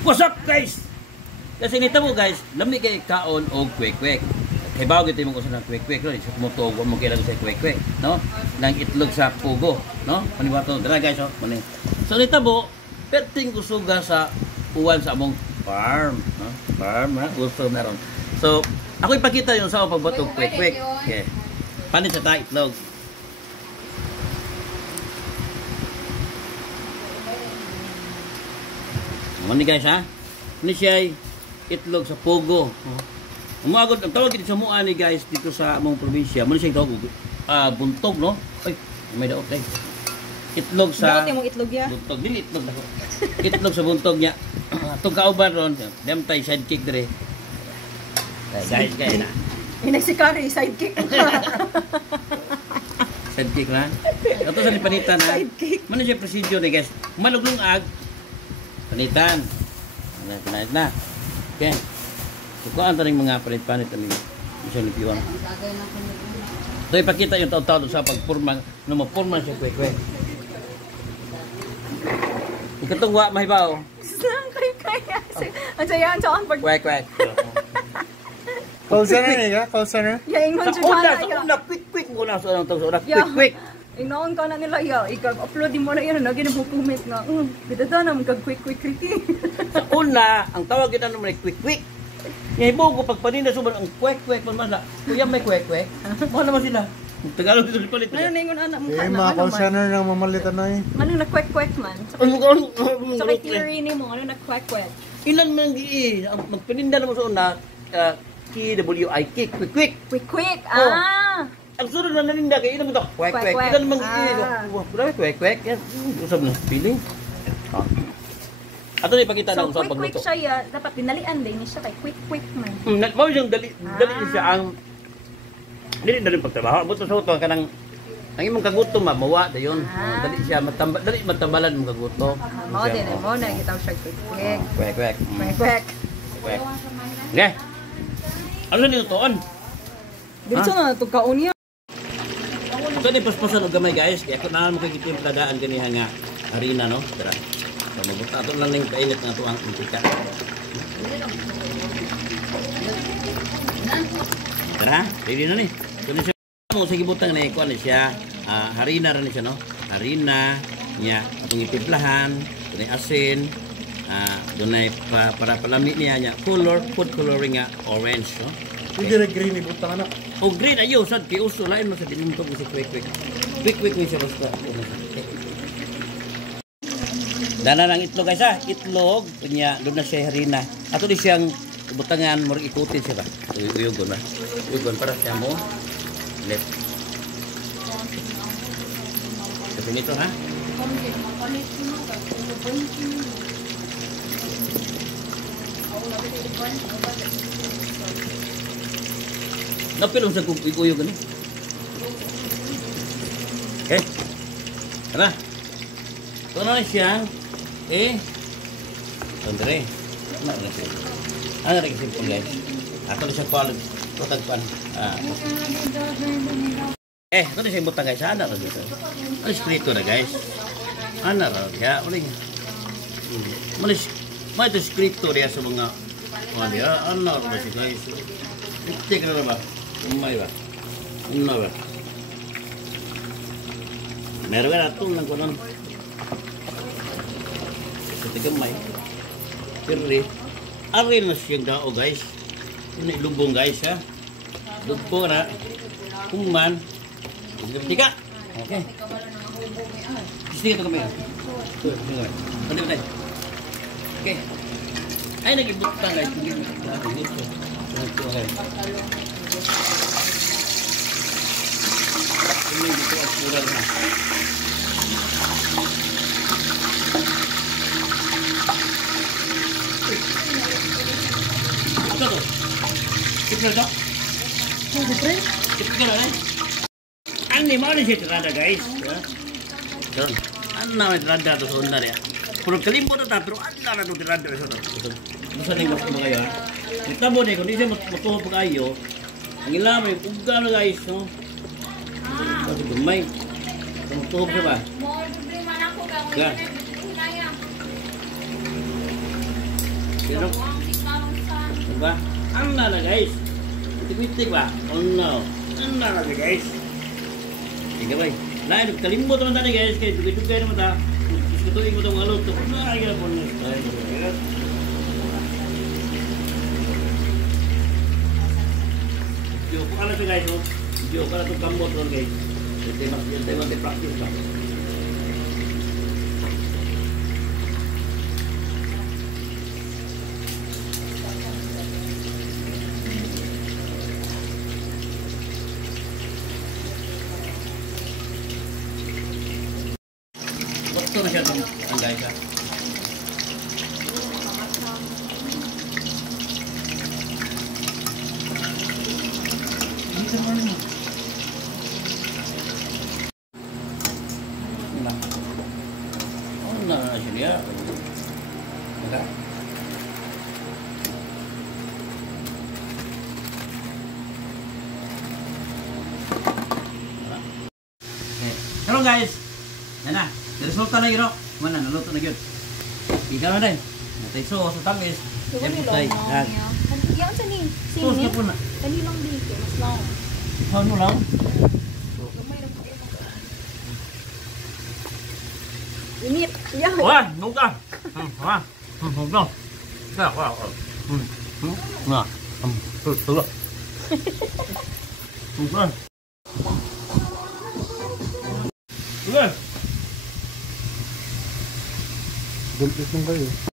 What's up guys? Kasi nita mo guys, lami kay kaon og kwek-kwek. Kay bawo gid mo ko sa kwek-kwek no, sa moto mo kailan sa kwek-kwek, no? Nang itlog sa pugo, no? Maniwato dira guys, oh. Mani. So nita mo, perting kusuga sa uwan sa among farm, no? Farm, ha? Gusto meron. So, ako ipakita yung sa pagbatog kwek-kwek. Okay. Panin sa ta itlog. Mani guys ha. Ini siya itlog sa pugo. Umagod ang tawag dito sa mua ni guys dito sa among probinsya. Mani siya tawag buntog no. Ay, may daot kay. Itlog sa itlog ya. Buntog dili itlog dako. Itlog sa buntog niya. Tug kauban ron. Dem tay sidekick dire. Guys, kaya na. Inagsikari sidekick. Sidekick na. Ato sa panitan ha. Mani siya procedure ni guys. Maluglong ag panitan. Panit na. Okay. So, kung ang taring mga panit-panit kami, isang lipiwan. So, ipakita yung taon-taon sa pagpurma, na mapurma siya kwek-kwek. Ikatungwa, mahibaw. Saan kayo kaya? Ang sayaan sa on pag... Kwek-kwek. Call center niya? Call center? Yeah, ingon sa una, quick-quick mo na sa una, quick-quick. Ingnoon ka na nila, ikaw-upload mo na yun, ginapupumit nga, bidada na, magkag-quick-quick Sa una, ang tawag yun na naman ay quick-quick. Ngayon ko, pag paninda suman, ang kwek-kwek, mamala, kuya may kwek-kwek, mahal naman sila. Tagalog dito lipalit. Ano na yung anak mo ka na? Mga call center nang mamalitan na eh. Ano na kwek-kwek man? Sa kay theory ni mo, ano na kwek-kwek? Ilan man gi ang magpaninda naman sa una, KWIK, quick-quick. Quick-quick, Ang sunod na naninda kay ilang ito, kwek-kwek. Ilan man gi wah, grabe kwek-kwek. Yan, usab na feeling. Ato na ipakita na usab pagluto. So quick-quick siya, dapat pinalian din siya kay quick-quick man. Mao yung dali siya ang dili na rin pagtrabaho. Buto sa uto kanang ang imong kagutom mawa dayon. Dali siya matambalan mong kagutom. Mao din mo na gitaw siya quick-quick. Kwek-kwek. Kwek-kwek. Kwek. Okay. Ano ni utoon? Dito na to kaon niya. Ito ni paspasan og gamay guys, kaya kung naman mo kay yung palagaan ganiha nga harina no. Tara. So mabuta ato lang ning painit nga tuang mantika. Tara, ready na ni. Kuno siya mo sa gibutang na ikuan siya, harina ra ni siya no. Harina niya atong itimplahan, dunay asin, dunay para palami niya food coloring nga orange no. Hindi na green ibutang anak. O green ayo sad kay uso lain mo sa dinumtog si quick-quick. Quick-quick ni siya basta. Dana ng itlog guys ha. Itlog kunya doon na siya harina. Ato di siyang butangan mo ikutin siya ba. Uyugon ba. Uyugon para siya mo. Left. Kasi nito ha. Napilong sa kukuyo gani. Okay. Tara. Ito na siya. Andre. Ano na siya? Ano rin simple guys. Ako na siya quality. Tutagpan. Ito na siya butang guys. Ano na dito? Ano eskrito na guys? Ano na kaya? Malis. May ito eskrito rin sa mga ano na siya guys? Tika na ba? Umay ba? Ano ba? Meron ka na itong lang ko nun. Sa tigamay. Pero ari na siyang dao guys. Ini lubong guys ha. Lubong na. Kuman. Tika. Okay. Gusto kami. Pwede ba tayo? Okay. Ay nagibutang guys. Okay. Ini dito ang pura na. Ito to. Tignan to. Tignan na. Ani mo ni siya tirada guys. Doon. Ano na tirada to sa una niya. Pero kalimbo na ta pero ano na to tirada sa to. Basta ni gusto mo kayo ha. Itabo ni kung di siya matuho pag-ayo. Ang ilamay, uga na guys, no? Kasi dumay. Tumutuhog siya ba? Pero, diba? Ang na guys. Titik-titik ba? Oh no. Ang na guys. Sige ba? Lain, kalimbo naman tani guys. Kaya dugay-dugay naman ta. Kutuin mo itong alot. Ay, gano'n po na. Yo, kung ano ito guys, no? Yo, kung ano itong kambot ron guys. Yung tayo mag-practice ba? Ito na siya itong ang guys ha. Oh na siya niya. Maka. Hello guys. Yan na. Resulta na yun, no? Mana, naluto na yun. Ikaw na din. Natay sauce sa tamis. Siyempre tayo. Yan sa ni. Sauce na po na. Kani lang dito. Mas lang. Ano lang? Init. Yan. Wah, nuka. Wah. Nuka. Wah, wah. Nah. Tulo. Tulo. Tulo. Dulpit lang kayo.